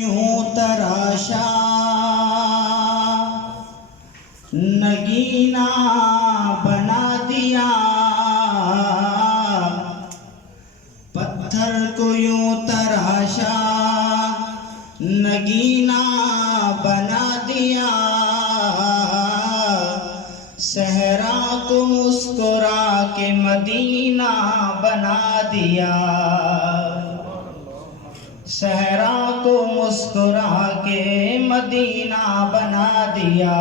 یوں تراشا نگینا بنا دیا، پتھر کو یوں تراشا نگینا بنا دیا، صحرا کو مسکرا کے مدینہ بنا دیا، صحرا کو مسکرا کے مدینہ بنا دیا،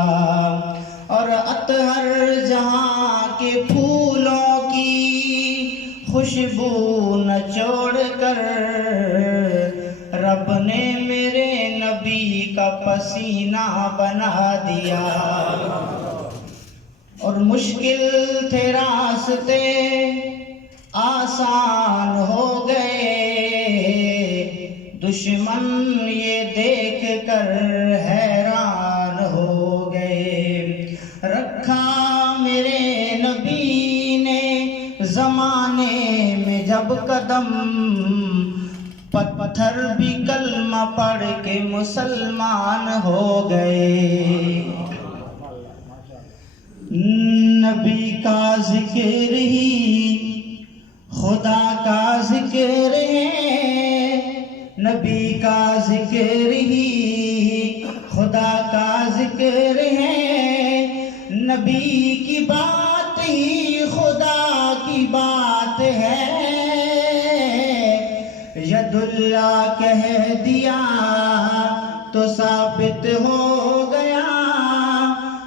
اور اطہر جہاں کے پھولوں کی خوشبو نچوڑ کر رب نے میرے نبی کا پسینہ بنا دیا، اور مشکل تھے راستے آسان ہو گئے، دشمن یہ دیکھ کر حیران ہو گئے، رکھا میرے نبی نے زمانے میں جب قدم، پتھر بھی کلمہ پڑھ کے مسلمان ہو گئے، نبی کا ذکر ہی خدا کا ذکر ہے، نبی کا ذکر ہی خدا کا ذکر ہے، نبی کی بات ہی خدا کی بات ہے، ید اللہ کہہ دیا تو ثابت ہو گیا،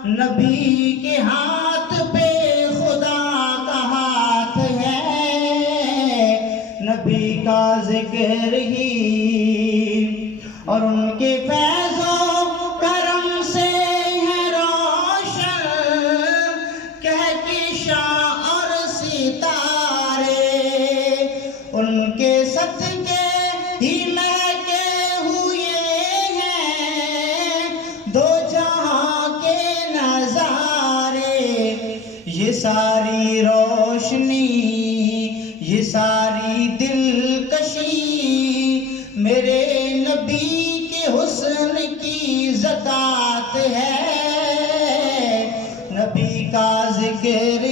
نبی کے ہاتھ پہ خدا کا ہاتھ ہے، نبی کا ذکر ہی اور ان کے فیض و کرم سے ہے روشن کہکشاں اور ستارے، ان کے صدقے ہی مہکے ہوئے ہیں دو جہاں کے نظارے، یہ ساری روشنی یہ ساری دلکشی میرے نبی کے حسن کی زکات ہے، نبی کا ذکر